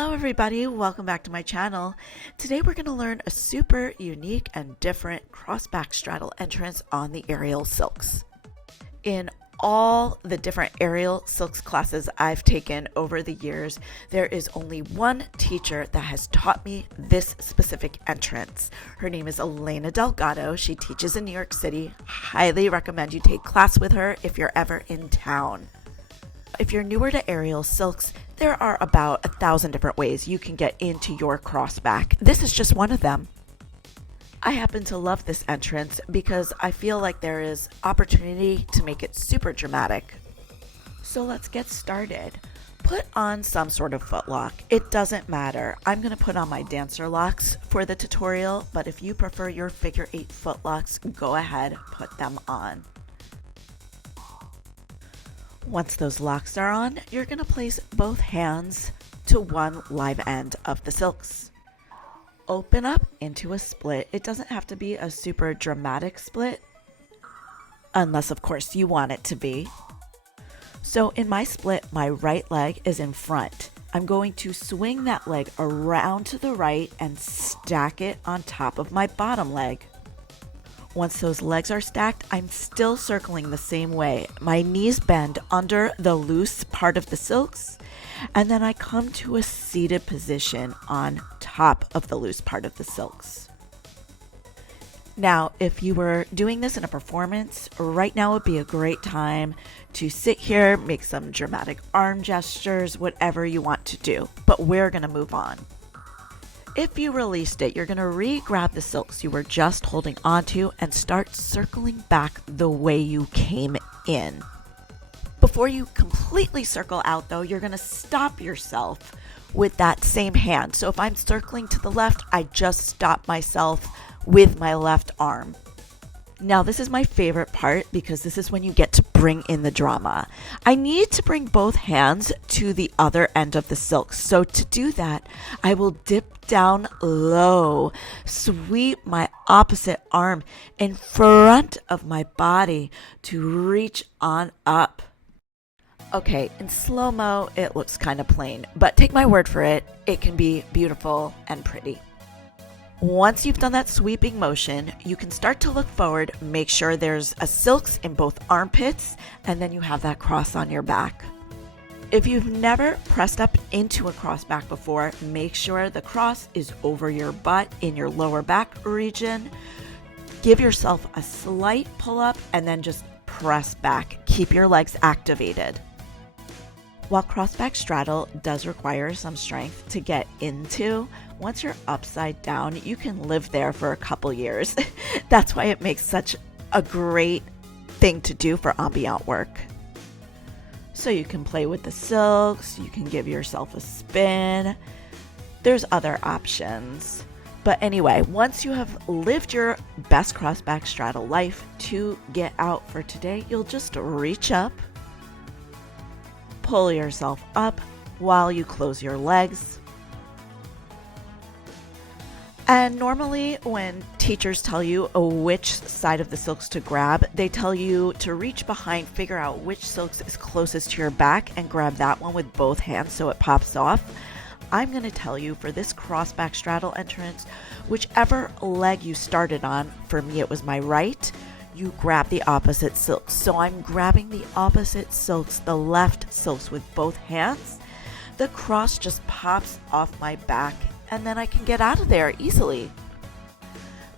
Hello everybody, welcome back to my channel. Today we're going to learn a super unique and different crossback straddle entrance on the aerial silks. In all the different aerial silks classes I've taken over the years, there is only one teacher that has taught me this specific entrance. Her name is Elena Delgado. She teaches in New York City. Highly recommend you take class with her if you're ever in town. If you're newer to aerial silks, there are about 1,000 different ways you can get into your crossback. This is just one of them. I happen to love this entrance because I feel like there is opportunity to make it super dramatic. So let's get started. Put on some sort of footlock. It doesn't matter. I'm going to put on my dancer locks for the tutorial, but if you prefer your figure 8 footlocks, go ahead, put them on. Once those locks are on, you're going to place both hands to one live end of the silks. Open up into a split. It doesn't have to be a super dramatic split, unless of course you want it to be. So in my split, my right leg is in front. I'm going to swing that leg around to the right and stack it on top of my bottom leg. Once those legs are stacked, I'm still circling the same way. My knees bend under the loose part of the silks, and then I come to a seated position on top of the loose part of the silks. Now, if you were doing this in a performance, right now would be a great time to sit here, make some dramatic arm gestures, whatever you want to do, but we're going to move on. If you released it, you're going to re-grab the silks you were just holding onto and start circling back the way you came in. Before you completely circle out though, you're going to stop yourself with that same hand. So if I'm circling to the left, I just stop myself with my left arm. Now this is my favorite part because this is when you get to bring in the drama. I need to bring both hands to the other end of the silk. So to do that, I will dip down low, sweep my opposite arm in front of my body to reach on up. Okay, in slow-mo, it looks kind of plain, but take my word for it, it can be beautiful and pretty. Once you've done that sweeping motion, you can start to look forward, make sure there's a silks in both armpits, and then you have that cross on your back. If you've never pressed up into a cross back before, make sure the cross is over your butt in your lower back region. Give yourself a slight pull up and then just press back. Keep your legs activated. While crossback straddle does require some strength to get into, once you're upside down, you can live there for a couple years. That's why it makes such a great thing to do for ambient work. So you can play with the silks, you can give yourself a spin. There's other options. But anyway, once you have lived your best crossback straddle life to get out for today, you'll just reach up, pull yourself up while you close your legs. And normally when teachers tell you which side of the silks to grab, they tell you to reach behind, figure out which silks is closest to your back and grab that one with both hands so it pops off. I'm going to tell you for this crossback straddle entrance, whichever leg you started on, for me it was my right, you grab the opposite silks. So I'm grabbing the opposite silks, the left silks with both hands. The cross just pops off my back and then I can get out of there easily.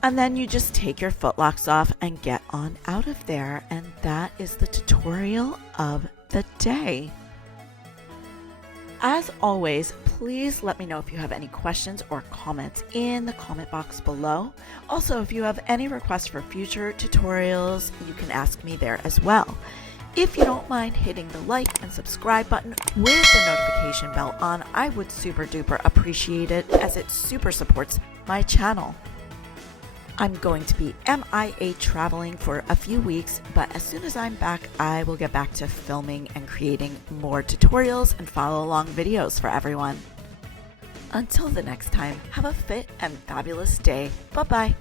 And then you just take your footlocks off and get on out of there. And that is the tutorial of the day. As always, please let me know if you have any questions or comments in the comment box below. Also, if you have any requests for future tutorials, you can ask me there as well. If you don't mind hitting the like and subscribe button with the notification bell on, I would super duper appreciate it as it super supports my channel. I'm going to be MIA traveling for a few weeks, but as soon as I'm back, I will get back to filming and creating more tutorials and follow along videos for everyone. Until the next time, have a fit and fabulous day. Bye-bye.